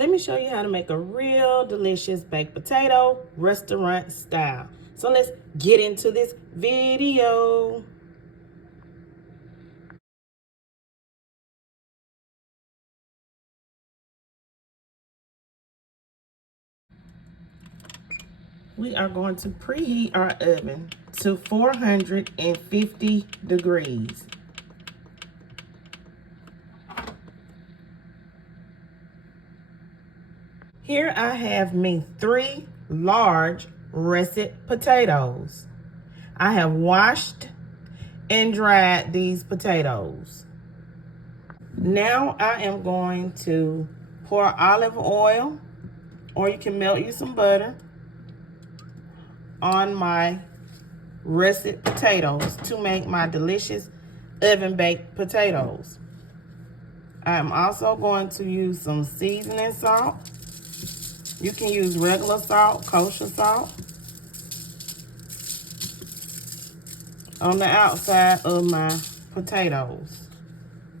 let me show you how to make a real delicious baked potato restaurant style. So let's get into this video. We are going to preheat our oven to 450 degrees. Here I have me 3 large russet potatoes. I have washed and dried these potatoes. Now I am going to pour olive oil, or you can melt you some butter, on my russet potatoes to make my delicious oven baked potatoes. I'm also going to use some seasoning salt. You can use regular salt, kosher salt, on the outside of my potatoes.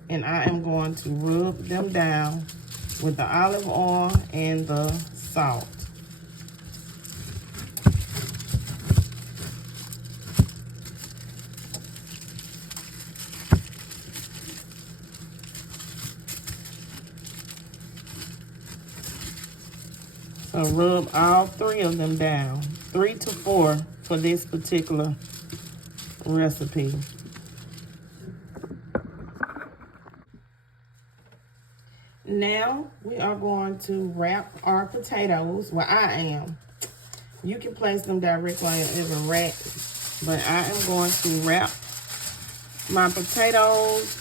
And I am going to rub them down with the olive oil and the salt. So rub all 3 of them down, 3 to 4 for this particular recipe. Now we are going to wrap our potatoes. Well, I am. You can place them directly on your oven rack, but I am going to wrap my potatoes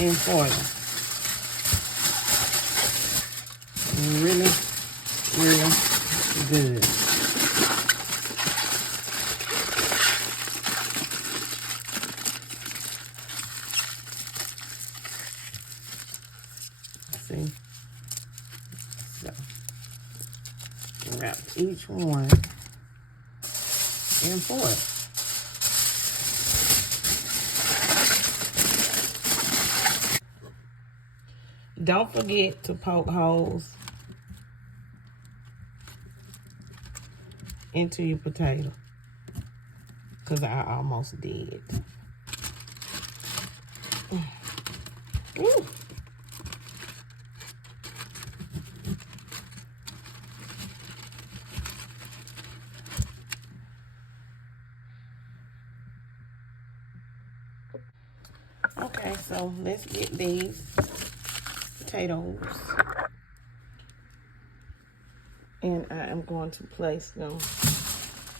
in foil. Really, really good. See? So, wrap each one in foil. Don't forget to poke holes into your potato, because I almost did. Ooh. Okay, so let's get these potatoes, and I am going to place them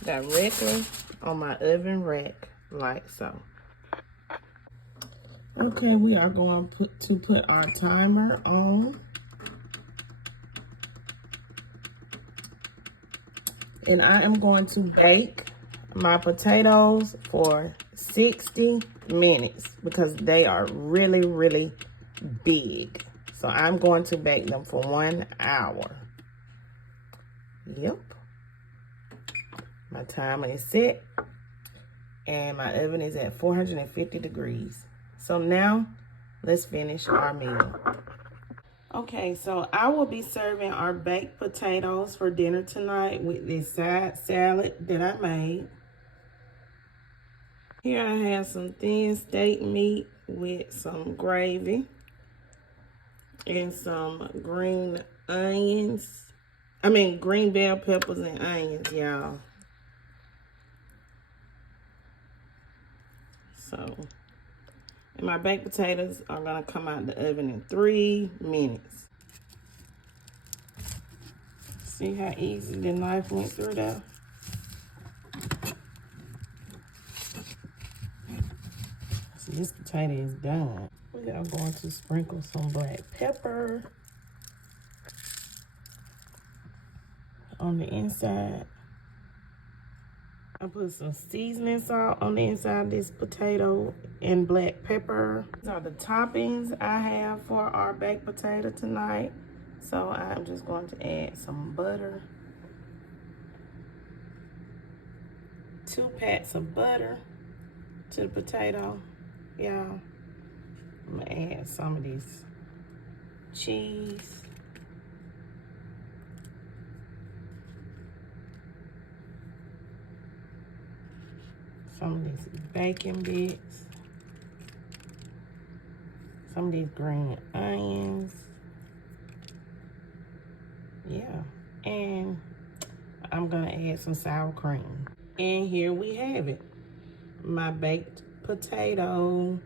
directly on my oven rack like so. Okay, we are going to put our timer on, and I am going to bake my potatoes for 60 minutes because they are really, really big. So I'm going to bake them for 1 hour. Yep. My timer is set, and my oven is at 450 degrees. So now, let's finish our meal. Okay, so I will be serving our baked potatoes for dinner tonight with this side salad that I made. Here I have some thin steak meat with some gravy and some green bell peppers and onions, y'all. So, and my baked potatoes are gonna come out the oven in 3 minutes. See how easy the knife went through there? So this potato is done. We are going to sprinkle some black pepper on the inside. I put some seasoning salt on the inside of this potato and black pepper. These are the toppings I have for our baked potato tonight. So I'm just going to add some butter. 2 pats of butter to the potato, y'all. I'm gonna add some of this cheese, some of these bacon bits, some of these green onions. Yeah, and I'm gonna add some sour cream. And here we have it, my baked potato.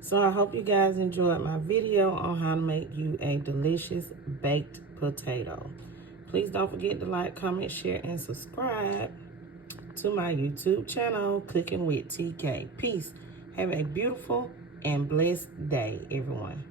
So I hope you guys enjoyed my video on how to make you a delicious baked potato. Please don't forget to like, comment, share, and subscribe to my YouTube channel, Cooking with TK. Peace. Have a beautiful and blessed day, everyone.